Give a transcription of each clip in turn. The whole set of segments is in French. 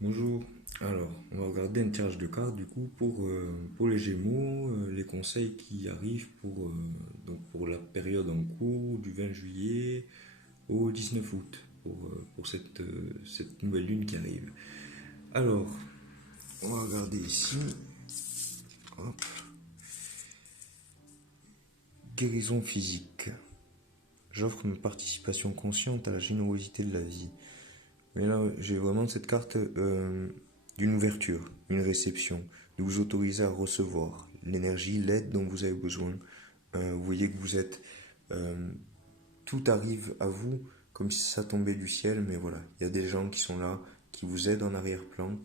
Bonjour. Alors, on va regarder un tirage de cartes du coup pour les Gémeaux, les conseils qui arrivent pour la période en cours du 20 juillet au 19 août pour cette nouvelle lune qui arrive. Alors, on va regarder ici. Hop. Guérison physique. J'offre une participation consciente à la générosité de la vie. Mais là, j'ai vraiment cette carte d'une ouverture, une réception, de vous autoriser à recevoir l'énergie, l'aide dont vous avez besoin. Vous voyez que vous êtes... euh, tout arrive à vous comme si ça tombait du ciel, mais voilà, il y a des gens qui sont là, qui vous aident en arrière-plan.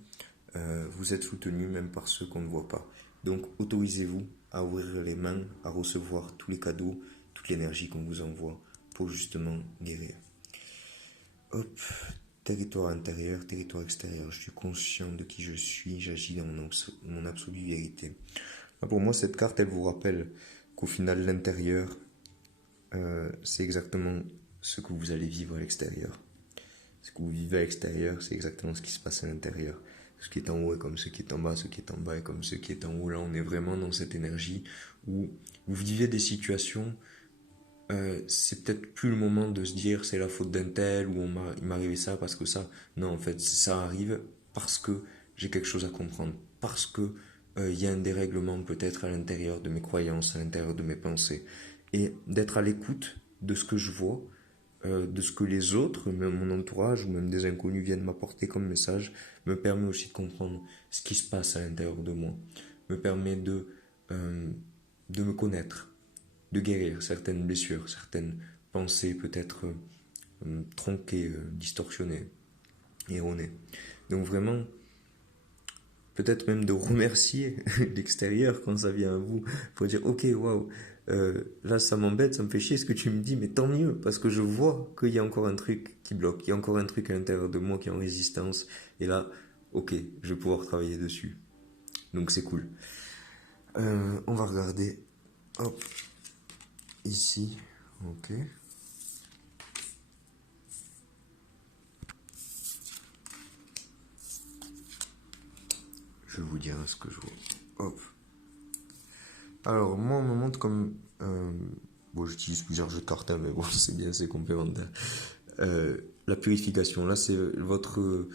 Vous êtes soutenu même par ceux qu'on ne voit pas. Donc autorisez-vous à ouvrir les mains, à recevoir tous les cadeaux, toute l'énergie qu'on vous envoie pour justement guérir. Hop, territoire intérieur, territoire extérieur. Je suis conscient de qui je suis, j'agis dans mon absolue vérité. Là, pour moi, cette carte, elle vous rappelle qu'au final, l'intérieur, c'est exactement ce que vous allez vivre à l'extérieur. Ce que vous vivez à l'extérieur, c'est exactement ce qui se passe à l'intérieur. Ce qui est en haut est comme ce qui est en bas, ce qui est en bas est comme ce qui est en haut. Là, on est vraiment dans cette énergie où vous vivez des situations c'est peut-être plus le moment de se dire c'est la faute d'un tel ou il m'est arrivé ça parce que ça. Non, en fait, ça arrive parce que j'ai quelque chose à comprendre, parce que il y a un dérèglement peut-être à l'intérieur de mes croyances, à l'intérieur de mes pensées, et d'être à l'écoute de ce que je vois, de ce que les autres, même mon entourage ou même des inconnus viennent m'apporter comme message, me permet aussi de comprendre ce qui se passe à l'intérieur de moi, me permet euh, de me connaître, de guérir certaines blessures, certaines pensées peut-être tronquées, distorsionnées, erronées. Donc vraiment, peut-être même de remercier l'extérieur quand ça vient à vous, pour dire ok, waouh, là ça m'embête, ça me fait chier ce que tu me dis, mais tant mieux, parce que je vois qu'il y a encore un truc qui bloque, il y a encore un truc à l'intérieur de moi qui est en résistance, et là, ok, je vais pouvoir travailler dessus. Donc c'est cool. On va regarder, hop, ici, ok. Je vous dirai ce que je vois. Hop. Alors, moi, on me montre comme. Bon, j'utilise plusieurs jeux de cartes, hein, mais bon, c'est bien, c'est complémentaire. La purification, là, c'est votre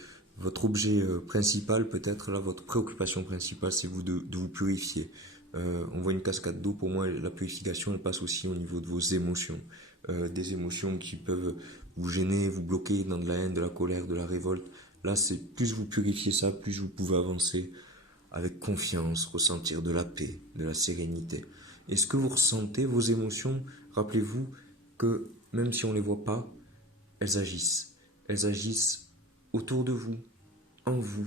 objet principal, peut-être, là, votre préoccupation principale, c'est de vous purifier. On voit une cascade d'eau, pour moi, la purification, elle passe aussi au niveau de vos émotions. Des émotions qui peuvent vous gêner, vous bloquer dans de la haine, de la colère, de la révolte. Là, c'est plus vous purifiez ça, plus vous pouvez avancer avec confiance, ressentir de la paix, de la sérénité. Et ce que vous ressentez, vos émotions, rappelez-vous que même si on ne les voit pas, elles agissent. Elles agissent autour de vous, en vous,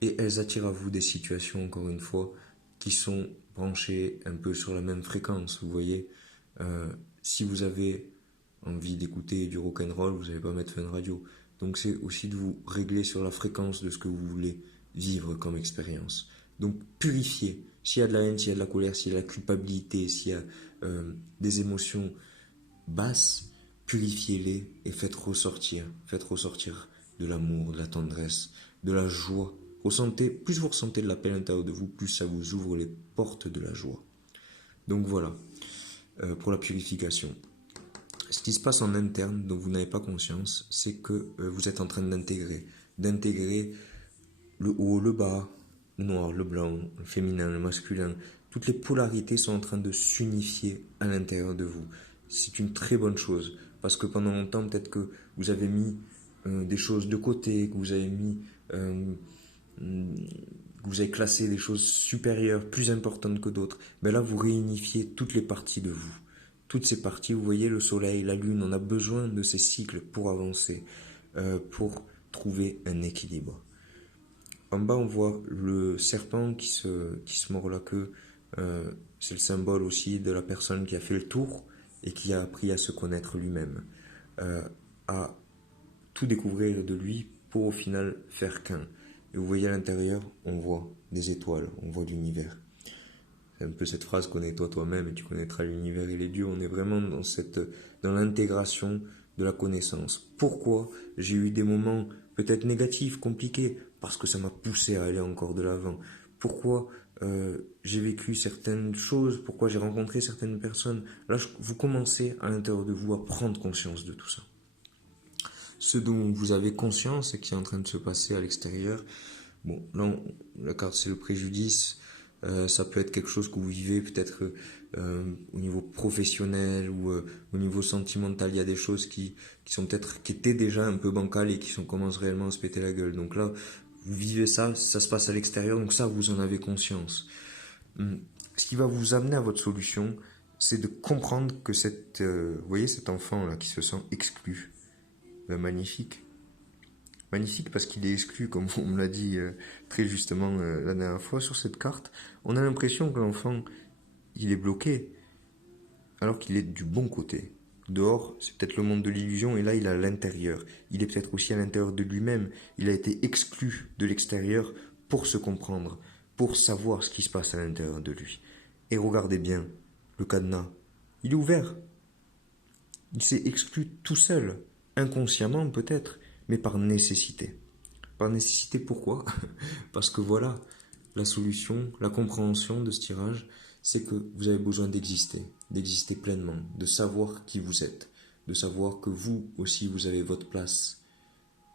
et elles attirent à vous des situations, encore une fois, qui sont branchées un peu sur la même fréquence. Vous voyez, si vous avez envie d'écouter du rock'n'roll, vous n'allez pas mettre Fun Radio. Donc c'est aussi de vous régler sur la fréquence de ce que vous voulez vivre comme expérience. Donc purifiez. S'il y a de la haine, s'il y a de la colère, s'il y a de la culpabilité, s'il y a des émotions basses, purifiez-les et faites ressortir de l'amour, de la tendresse, de la joie. Ressentez, plus vous ressentez de la paix à l'intérieur de vous, plus ça vous ouvre les portes de la joie. Donc voilà, pour la purification. Ce qui se passe en interne, dont vous n'avez pas conscience, c'est que vous êtes en train d'intégrer le haut, le bas, le noir, le blanc, le féminin, le masculin. Toutes les polarités sont en train de s'unifier à l'intérieur de vous. C'est une très bonne chose, parce que pendant longtemps, peut-être que vous avez mis des choses de côté, que vous avez mis, que vous avez classé des choses supérieures, plus importantes que d'autres. Mais là, vous réunifiez toutes les parties de vous. Toutes ces parties, vous voyez, le soleil, la lune, on a besoin de ces cycles pour avancer, pour trouver un équilibre. En bas, on voit le serpent qui se mord la queue. C'est le symbole aussi de la personne qui a fait le tour et qui a appris à se connaître lui-même, à tout découvrir de lui pour au final faire qu'un. Et vous voyez à l'intérieur, on voit des étoiles, on voit l'univers. C'est un peu cette phrase connais-toi toi-même et tu connaîtras l'univers et les dieux. On est vraiment dans l'intégration de la connaissance. Pourquoi j'ai eu des moments peut-être négatifs, compliqués? parce que ça m'a poussé à aller encore de l'avant. Pourquoi j'ai vécu certaines choses, pourquoi j'ai rencontré certaines personnes. Là, vous commencez à l'intérieur de vous à prendre conscience de tout ça. Ce dont vous avez conscience et qui est en train de se passer à l'extérieur, bon, là, la carte c'est le préjudice, ça peut être quelque chose que vous vivez peut-être au niveau professionnel ou au niveau sentimental. Il y a des choses qui sont peut-être, qui étaient déjà un peu bancales et qui commencent réellement à se péter la gueule. Donc là, vous vivez ça, ça se passe à l'extérieur, donc ça, vous en avez conscience. Ce qui va vous amener à votre solution, c'est de comprendre que vous voyez cet enfant là qui se sent exclu, magnifique. Magnifique parce qu'il est exclu, comme on me l'a dit très justement la dernière fois sur cette carte. On a l'impression que l'enfant, il est bloqué, alors qu'il est du bon côté. Dehors, c'est peut-être le monde de l'illusion, et là, il est à l'intérieur. Il est peut-être aussi à l'intérieur de lui-même. Il a été exclu de l'extérieur pour se comprendre, pour savoir ce qui se passe à l'intérieur de lui. Et regardez bien, le cadenas, il est ouvert. Il s'est exclu tout seul, inconsciemment peut-être, mais par nécessité. Par nécessité, pourquoi? Parce que voilà, la solution, la compréhension de ce tirage, c'est que vous avez besoin d'exister pleinement, de savoir qui vous êtes, de savoir que vous aussi, vous avez votre place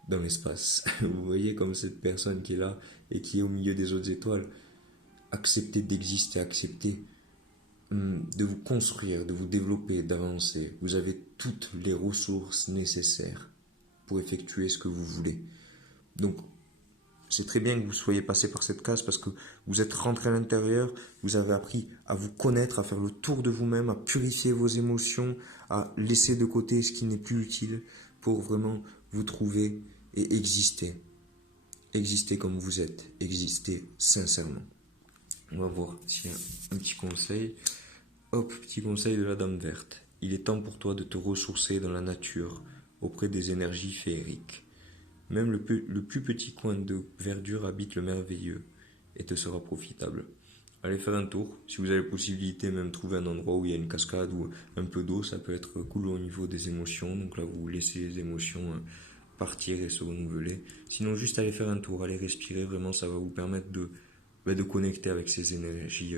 dans l'espace. Vous voyez comme cette personne qui est là et qui est au milieu des autres étoiles. Acceptez d'exister, acceptez de vous construire, de vous développer, d'avancer. Vous avez toutes les ressources nécessaires pour effectuer ce que vous voulez. Donc, c'est très bien que vous soyez passé par cette case parce que vous êtes rentré à l'intérieur, vous avez appris à vous connaître, à faire le tour de vous-même, à purifier vos émotions, à laisser de côté ce qui n'est plus utile pour vraiment vous trouver et exister. Exister comme vous êtes, exister sincèrement. On va voir s'il y a un petit conseil. Hop, petit conseil de la Dame Verte. Il est temps pour toi de te ressourcer dans la nature auprès des énergies féeriques. Même le plus petit coin de verdure habite le merveilleux et te sera profitable. Allez faire un tour. Si vous avez la possibilité, même trouver un endroit où il y a une cascade ou un peu d'eau, ça peut être cool au niveau des émotions. Donc là, vous laissez les émotions partir et se renouveler. Sinon, juste aller faire un tour, aller respirer, vraiment, ça va vous permettre de connecter avec ces énergies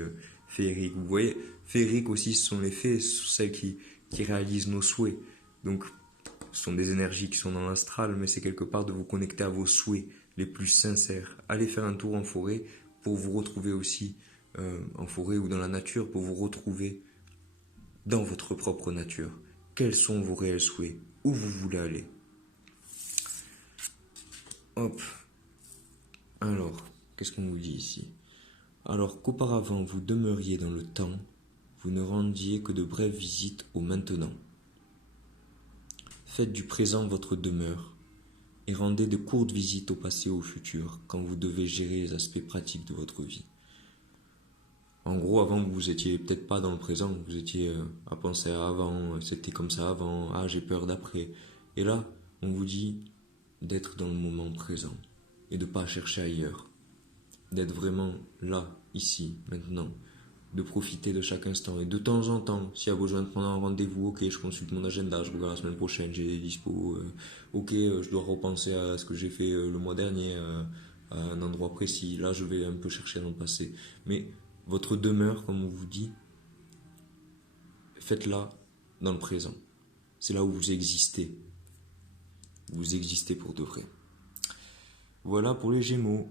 féeriques. Vous voyez, féeriques aussi, ce sont les fées, ce sont celles qui réalisent nos souhaits. Donc, ce sont des énergies qui sont dans l'astral, mais c'est quelque part de vous connecter à vos souhaits les plus sincères. Allez faire un tour en forêt pour vous retrouver aussi en forêt ou dans la nature, pour vous retrouver dans votre propre nature. Quels sont vos réels souhaits? Où vous voulez aller? Hop. Alors, qu'est-ce qu'on vous dit ici? Alors qu'auparavant vous demeuriez dans le temps, vous ne rendiez que de brèves visites au maintenant. Faites du présent votre demeure et rendez de courtes visites au passé et au futur quand vous devez gérer les aspects pratiques de votre vie. En gros, avant, vous étiez peut-être pas dans le présent, vous étiez à penser à avant, c'était comme ça avant, ah j'ai peur d'après. Et là, on vous dit d'être dans le moment présent et de ne pas chercher ailleurs. D'être vraiment là, ici, maintenant. De profiter de chaque instant. Et de temps en temps, s'il y a besoin de prendre un rendez-vous, ok, je consulte mon agenda, je regarde la semaine prochaine, j'ai des dispo, ok, je dois repenser à ce que j'ai fait le mois dernier, à un endroit précis. Là, je vais un peu chercher dans le passé. Mais votre demeure, comme on vous dit, faites-la dans le présent. C'est là où vous existez. Vous existez pour de vrai. Voilà pour les Gémeaux.